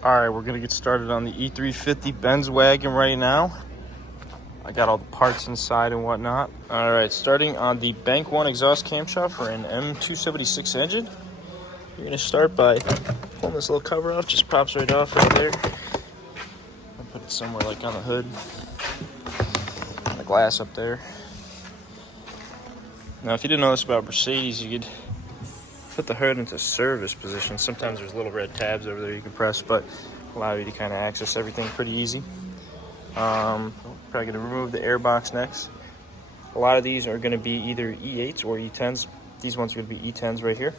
All right, we're gonna get started on the E350 Benz wagon right now. I got all the parts inside and whatnot. All right, starting on the Bank 1 exhaust camshaft for an M276 engine. You're gonna start by pulling this little cover off. Just pops right off right there. I'll put it somewhere like on the hood. The glass up there. Now, if you didn't know this about Mercedes, you could put the hood into service position. Sometimes there's little red tabs over there you can press, but allow you to kind of access everything pretty easy. Probably going to remove the air box next. A lot of these are going to be either E8s or E10s. These ones are going to be E10s right here.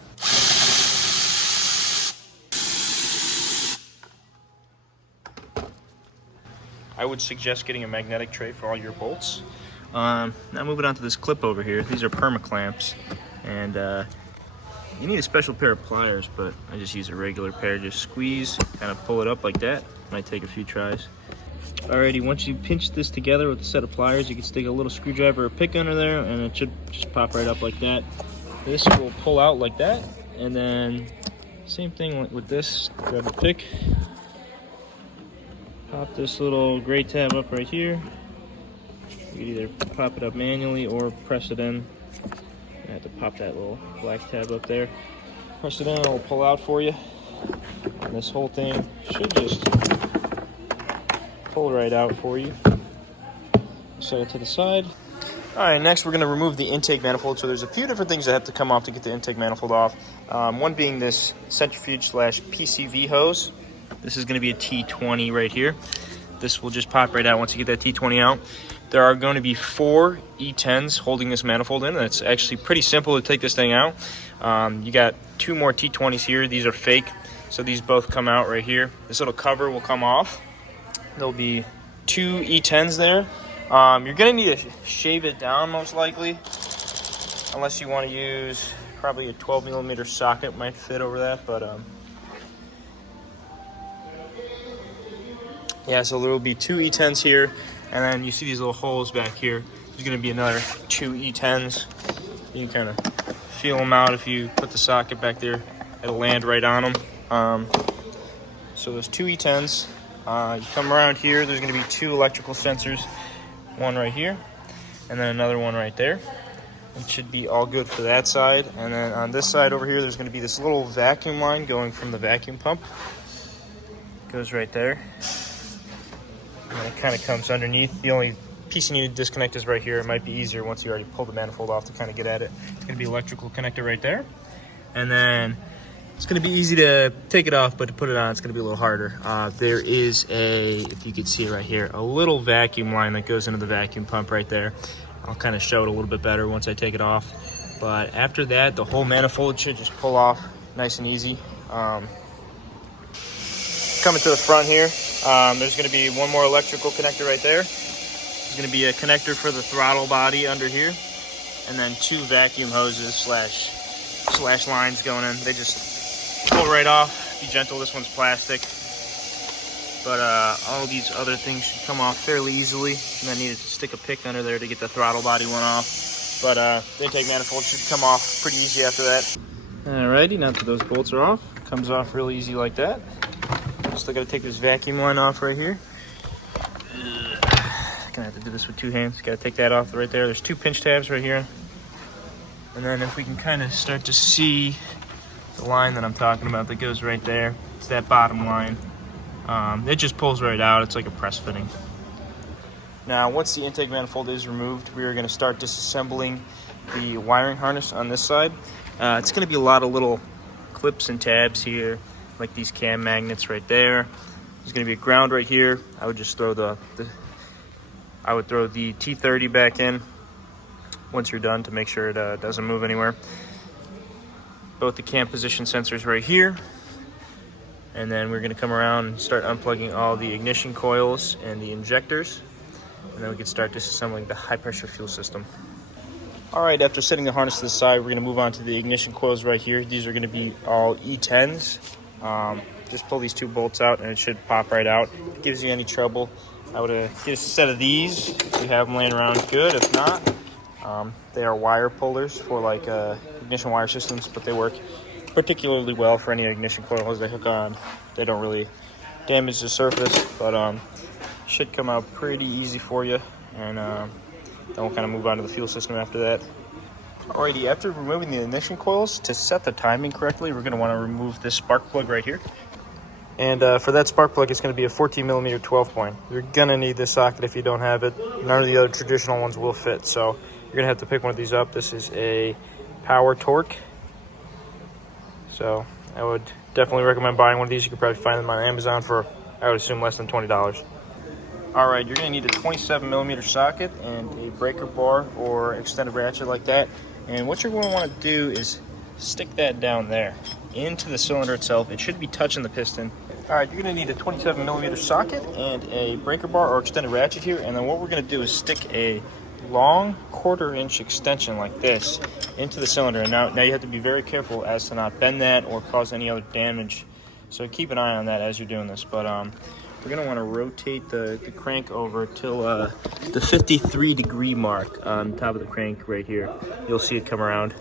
I would suggest getting a magnetic tray for all your bolts. Now moving on to this clip over here. These are perma clamps, and you need a special pair of pliers, but I just use a regular pair. Just squeeze, kind of pull it up like that. Might take a few tries. Alrighty, once you pinch this together with a set of pliers, you can stick a little screwdriver or pick under there, and it should just pop right up like that. This will pull out like that, and then same thing with this. Grab a pick, pop this little gray tab up right here. You can either pop it up manually or press it in. I have to pop that little black tab up there. Press it in, it'll pull out for you. And this whole thing should just pull right out for you. Set it to the side. All right, next we're going to remove the intake manifold. So there's a few different things that have to come off to get the intake manifold off. One being this centrifuge / PCV hose. This is going to be a T20 right here. This will just pop right out once you get that T20 out. There are going to be 4 E10s holding this manifold in. It's actually pretty simple to take this thing out. You got 2 more T20s here. These are fake, so these both come out right here. This little cover will come off. There'll be 2 E10s there. You're going to need to shave it down most likely, unless you want to use probably a 12mm socket might fit over that, but yeah, so there will be 2 E10s here. And then you see these little holes back here. There's going to be another 2 E10s. You can kind of feel them out. If you put the socket back there, it'll land right on them. So there's 2 E10s. You come around here, there's going to be 2 electrical sensors. One right here, and then another one right there. It should be all good for that side. And then on this side over here, there's going to be this little vacuum line going from the vacuum pump. Goes right there. And it kind of comes underneath. The only piece you need to disconnect is right here. It might be easier once you already pull the manifold off to kind of get at it. It's going to be electrical connector right there. And then it's going to be easy to take it off, but to put it on, it's going to be a little harder. There is a, if you can see right here, a little vacuum line that goes into the vacuum pump right there. I'll kind of show it a little bit better once I take it off. But after that, the whole manifold should just pull off nice and easy. Coming to the front here, there's going to be 1 more electrical connector right there. There's going to be a connector for the throttle body under here, and then 2 vacuum hoses slash lines going in. They just pull right off. Be gentle. This one's plastic, but all these other things should come off fairly easily. And I needed to stick a pick under there to get the throttle body one off. But the intake manifold should come off pretty easy after that. Alrighty, now that those bolts are off, it comes off really easy like that. Still got to take this vacuum line off right here. Gonna have to do this with 2 hands. Got to take that off right there. There's 2 pinch tabs right here. And then if we can kind of start to see the line that I'm talking about that goes right there, it's that bottom line. It just pulls right out. It's like a press fitting. Now, once the intake manifold is removed, we are going to start disassembling the wiring harness on this side. It's going to be a lot of little clips and tabs here, like these cam magnets right there. There's going to be a ground right here. I would just throw the T30 back in once you're done to make sure it doesn't move anywhere. Both the cam position sensors right here. And then we're going to come around and start unplugging all the ignition coils and the injectors. And then we can start disassembling the high pressure fuel system. All right, after setting the harness to the side, we're going to move on to the ignition coils right here. These are going to be all E10s. Just pull these 2 bolts out and it should pop right out. If it gives you any trouble, I would get a set of these if you have them laying around. Good. If not, they are wire pullers for like ignition wire systems, but they work particularly well for any ignition coils they hook on. They don't really damage the surface, but should come out pretty easy for you. And then we'll kind of move on to the fuel system after that. Alrighty, after removing the ignition coils, to set the timing correctly, we're going to want to remove this spark plug right here. And for that spark plug, it's going to be a 14mm 12-point. You're going to need this socket if you don't have it. None of the other traditional ones will fit, so you're going to have to pick one of these up. This is a power torque. So I would definitely recommend buying one of these. You could probably find them on Amazon for, I would assume, less than $20. Alright, you're going to need a 27mm socket and a breaker bar or extended ratchet like that. And what you're going to want to do is stick that down there into the cylinder itself. It should be touching the piston. Alright, you're going to need a 27mm socket and a breaker bar or extended ratchet here. And then what we're going to do is stick a long 1/4-inch extension like this into the cylinder. And now you have to be very careful as to not bend that or cause any other damage. So keep an eye on that as you're doing this. But we're going to want to rotate the crank over till the 53-degree mark on top of the crank right here. You'll see it come around.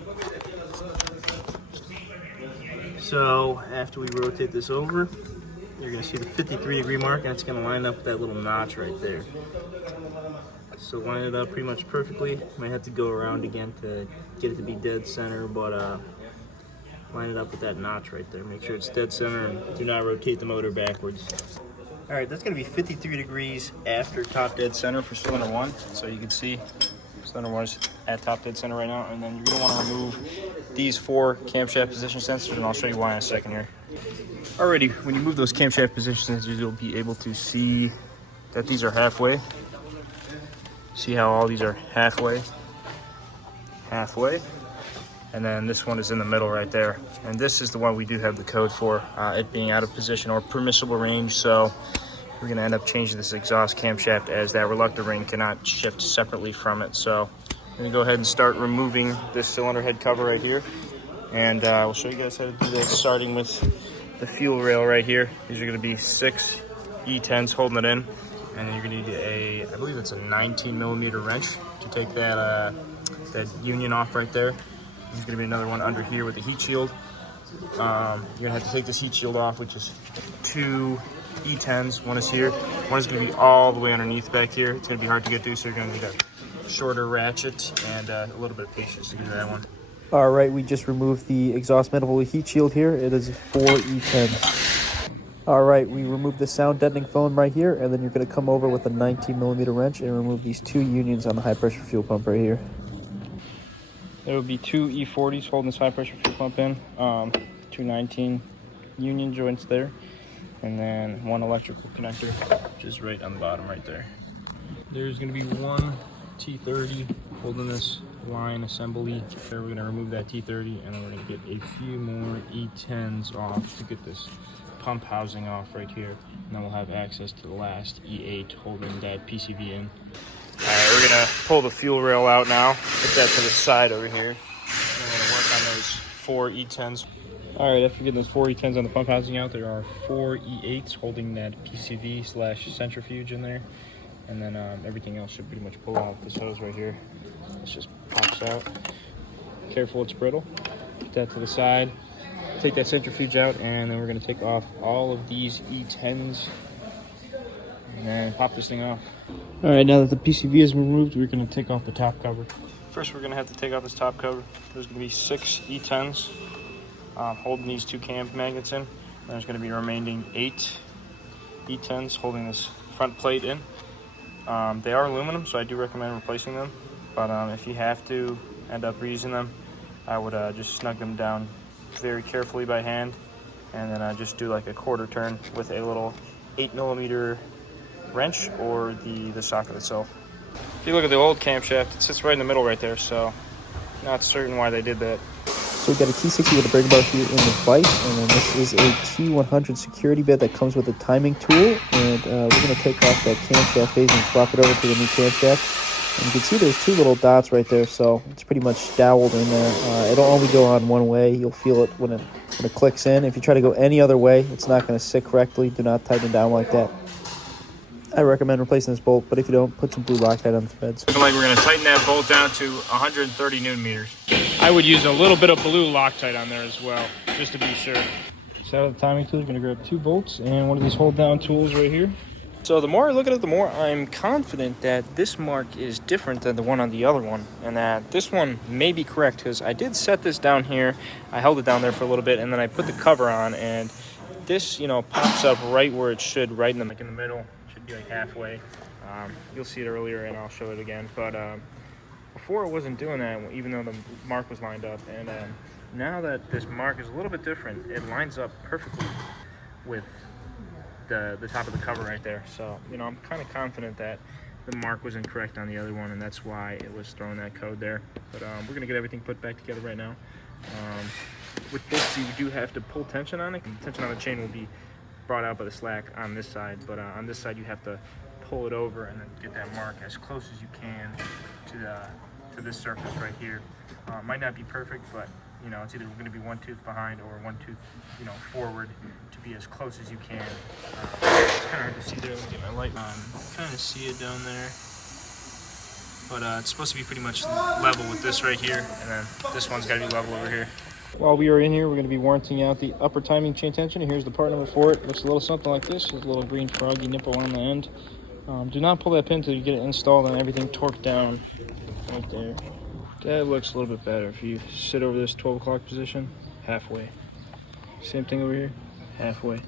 So after we rotate this over, you're going to see the 53-degree mark, and it's going to line up with that little notch right there. So line it up pretty much perfectly. Might have to go around again to get it to be dead center, but line it up with that notch right there. Make sure it's dead center and do not rotate the motor backwards. Alright, that's going to be 53 degrees after top dead center for cylinder 1. So you can see cylinder 1 is at top dead center right now. And then you're going to want to remove these 4 camshaft position sensors, and I'll show you why in a second here. Alrighty, when you move those camshaft position sensors, you'll be able to see that these are halfway. See how all these are halfway? Halfway. And then this one is in the middle right there. And this is the one we do have the code for, it being out of position or permissible range. So we're going to end up changing this exhaust camshaft as that reluctor ring cannot shift separately from it. So I'm going to go ahead and start removing this cylinder head cover right here. And we'll show you guys how to do this, starting with the fuel rail right here. These are going to be 6 E10s holding it in. And then you're going to need I believe it's a 19mm wrench to take that union off right there. There's going to be another one under here with the heat shield. You're going to have to take this heat shield off, which is 2 E10s. One is here. One is going to be all the way underneath back here. It's going to be hard to get through, so you're going to need a shorter ratchet and a little bit of patience to do that one. All right, we just removed the exhaust manifold heat shield here. It is 4 E10s. All right, we removed the sound deadening foam right here, and then you're going to come over with a 19mm wrench and remove these 2 unions on the high pressure fuel pump right here. There will be 2 E40s holding this high pressure fuel pump in, 2 19 union joints there, and then 1 electrical connector, which is right on the bottom right there. There's going to be 1 T30 holding this line assembly. There we're going to remove that T30, and then we're going to get a few more E10s off to get this pump housing off right here, and then we'll have access to the last E8 holding that PCV in. Alright, we're going to pull the fuel rail out now, put that to the side over here, and we're going to work on those 4 E10s. Alright, after getting those 4 E10s on the pump housing out, there are 4 E8s holding that PCV/centrifuge in there, and then everything else should pretty much pull out this hose right here. This just pops out. Careful, it's brittle. Put that to the side, take that centrifuge out, and then we're going to take off all of these E10s and then pop this thing off. Alright, now that the PCV is removed, we're going to take off the top cover. First, we're going to have to take off this top cover. There's going to be 6 E10s holding these 2 cam magnets in. And there's going to be remaining 8 E10s holding this front plate in. They are aluminum, so I do recommend replacing them. But if you have to end up reusing them, I would just snug them down very carefully by hand, and then just do like a 1/4 turn with a little 8mm wrench or the socket itself. If you look at the old camshaft, it sits right in the middle right there, so not certain why they did that. So we've got a T60 with a breaker bar here in the vise, and then this is a T100 security bit that comes with a timing tool, and we're going to take off that camshaft phase and swap it over to the new camshaft. And you can see there's 2 little dots right there, so it's pretty much doweled in there. It'll only go on one way. You'll feel it when it clicks in. If you try to go any other way, it's not going to sit correctly. Do not tighten it down like that. I recommend replacing this bolt, but if you don't, put some blue Loctite on the threads. Looking like we're going to tighten that bolt down to 130 Nm. I would use a little bit of blue Loctite on there as well, just to be sure. Set up the timing tool. You're gonna grab 2 bolts and one of these hold down tools right here. So the more I look at it, the more I'm confident that this mark is different than the one on the other one, and that this one may be correct, because I did set this down here. I held it down there for a little bit, and then I put the cover on, and this, pops up right where it should, right in the middle. It should be like halfway. You'll see it earlier, and I'll show it again. But before it wasn't doing that, even though the mark was lined up, and now that this mark is a little bit different, it lines up perfectly with the top of the cover right there. So, I'm kind of confident that the mark was incorrect on the other one, and that's why it was throwing that code there. But we're going to get everything put back together right now. With this, you do have to pull tension on it. The tension on the chain will be brought out by the slack on this side, but on this side you have to pull it over and then get that mark as close as you can to this surface right here. It might not be perfect, but it's either going to be 1 tooth behind or 1 tooth, forward, to be as close as you can. It's kind of hard to see there. Let me get my light on. Kind of see it down there, but it's supposed to be pretty much level with this right here, and then this one's got to be level over here. While we are in here, we're going to be warranting out the upper timing chain tension. Here's the part number for it. Looks a little something like this. There's a little green froggy nipple on the end. Do not pull that pin until you get it installed and everything torqued down right there. That looks a little bit better. If you sit over this 12 o'clock position, halfway. Same thing over here, halfway.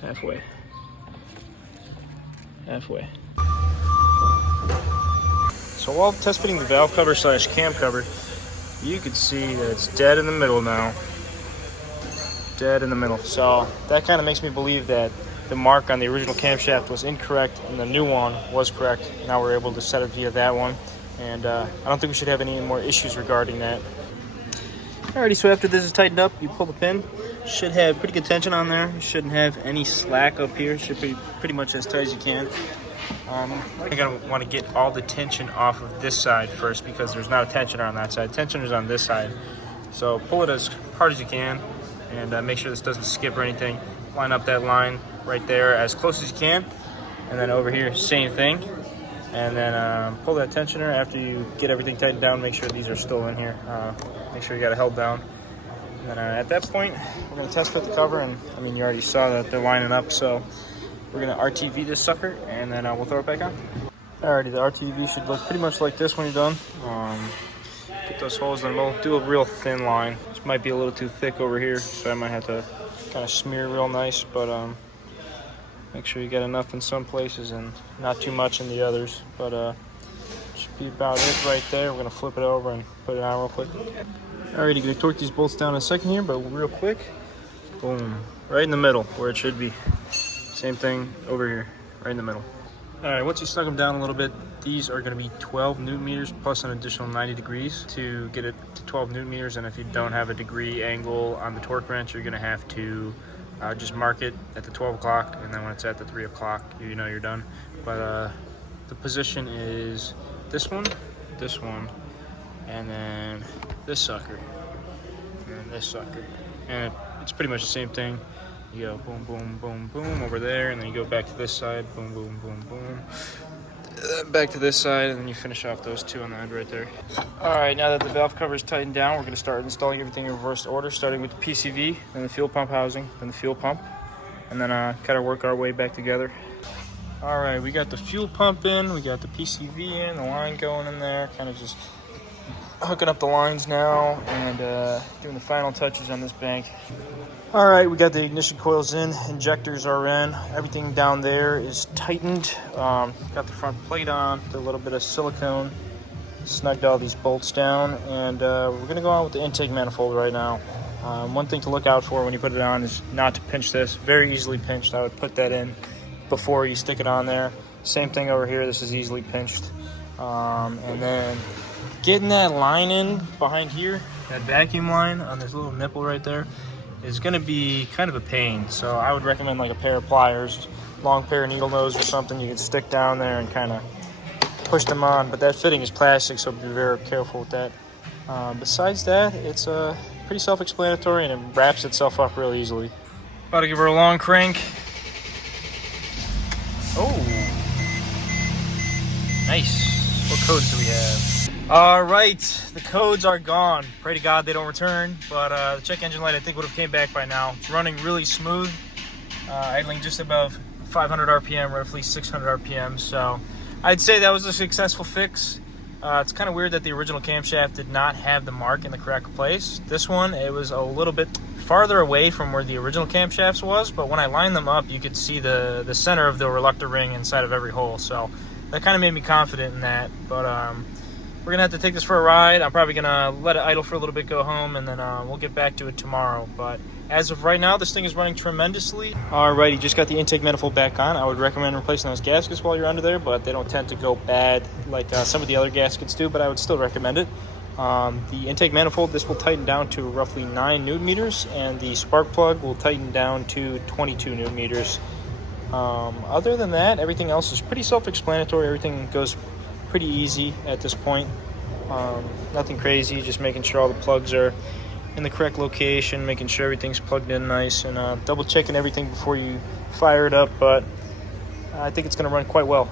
Halfway. Halfway. So while test fitting the valve cover / cam cover, you can see that it's dead in the middle now. Dead in the middle. So that kind of makes me believe that the mark on the original camshaft was incorrect and the new one was correct. Now we're able to set it via that one, and I don't think we should have any more issues regarding that. Alrighty, so after this is tightened up, you pull the pin. Should have pretty good tension on there. You shouldn't have any slack up here. Should be pretty much as tight as you can. You're going to want to get all the tension off of this side first, because there's not a tensioner on that side. Tensioner is on this side. So pull it as hard as you can, and make sure this doesn't skip or anything. Line up that line right there as close as you can, and then over here, same thing. And then pull that tensioner after you get everything tightened down. Make sure these are still in here. Make sure you got it held down. And then at that point, we're going to test fit the cover, and you already saw that they're lining up, so we're going to RTV this sucker, and then we'll throw it back on. Alrighty, the RTV should look pretty much like this when you're done. Get those holes in the middle. Do a real thin line. This might be a little too thick over here, so I might have to kind of smear real nice, but make sure you get enough in some places and not too much in the others. But should be about it right there. We're going to flip it over and put it on real quick. Alrighty, going to torque these bolts down in a second here, but real quick. Boom. Right in the middle where it should be. Same thing over here, right in the middle. All right, once you snug them down a little bit, these are going to be 12 newton meters plus an additional 90 degrees to get it to 12 newton meters. And if you don't have a degree angle on the torque wrench, you're going to have to just mark it at the 12 o'clock, and then when it's at the 3 o'clock, you know you're done. But the position is this one, and then this sucker, and this sucker. And it's pretty much the same thing. You go boom, boom, boom, boom over there, and then you go back to this side, boom, boom, boom, boom. Back to this side, and then you finish off those two on the end right there. All right, now that the valve cover is tightened down, we're going to start installing everything in reverse order, starting with the PCV, then the fuel pump housing, then the fuel pump, and then kind of work our way back together. All right, we got the fuel pump in, we got the PCV in, the line going in there, kind of just hooking up the lines now and doing the final touches on this bank. All right, we got the ignition coils in, injectors are in, everything down there is tightened. Got the front plate on, a little bit of silicone, snugged all these bolts down, and we're gonna go on with the intake manifold right now. One thing to look out for when you put it on is not to pinch this. Very easily pinched. I would put that in before you stick it on there. Same thing over here, this is easily pinched. And then getting that line in behind here, that vacuum line on this little nipple right there, is going to be kind of a pain. So I would recommend like a pair of pliers, long pair of needle nose or something you can stick down there and kind of push them on. But that fitting is plastic, so be very careful with that. Besides that, it's pretty self-explanatory, and it wraps itself up real easily. About to give her a long crank. Oh, nice. What codes do we have? All right, the codes are gone. Pray to God they don't return, but the check engine light I think would have came back by now. It's running really smooth, idling just above 500 RPM, roughly 600 RPM, so I'd say that was a successful fix. It's kind of weird that the original camshaft did not have the mark in the correct place. This one, it was a little bit farther away from where the original camshafts was, but when I lined them up, you could see the center of the reluctor ring inside of every hole, so that kind of made me confident in that, but we're going to have to take this for a ride. I'm probably going to let it idle for a little bit, go home, and then we'll get back to it tomorrow. But as of right now, this thing is running tremendously. Alrighty, just got the intake manifold back on. I would recommend replacing those gaskets while you're under there, but they don't tend to go bad like some of the other gaskets do, but I would still recommend it. The intake manifold, this will tighten down to roughly 9 Newton meters, and the spark plug will tighten down to 22 Newton meters. Other than that, everything else is pretty self-explanatory. Everything goes pretty easy at this point. Nothing crazy, just making sure all the plugs are in the correct location, making sure everything's plugged in nice, and double checking everything before you fire it up, but I think it's going to run quite well.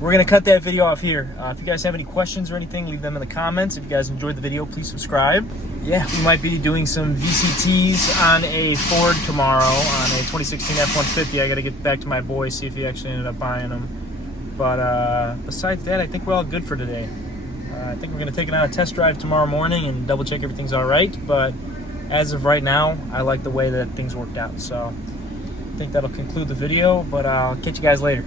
We're going to cut that video off here. If you guys have any questions or anything, leave them in the comments. If you guys enjoyed the video, please subscribe. Yeah, we might be doing some VCTs on a Ford tomorrow, on a 2016 F-150. I got to get back to my boy, see if he actually ended up buying them. But besides that, I think we're all good for today. I think we're going to take it on a test drive tomorrow morning and double check everything's all right. But as of right now, I like the way that things worked out. So I think that'll conclude the video, but I'll catch you guys later.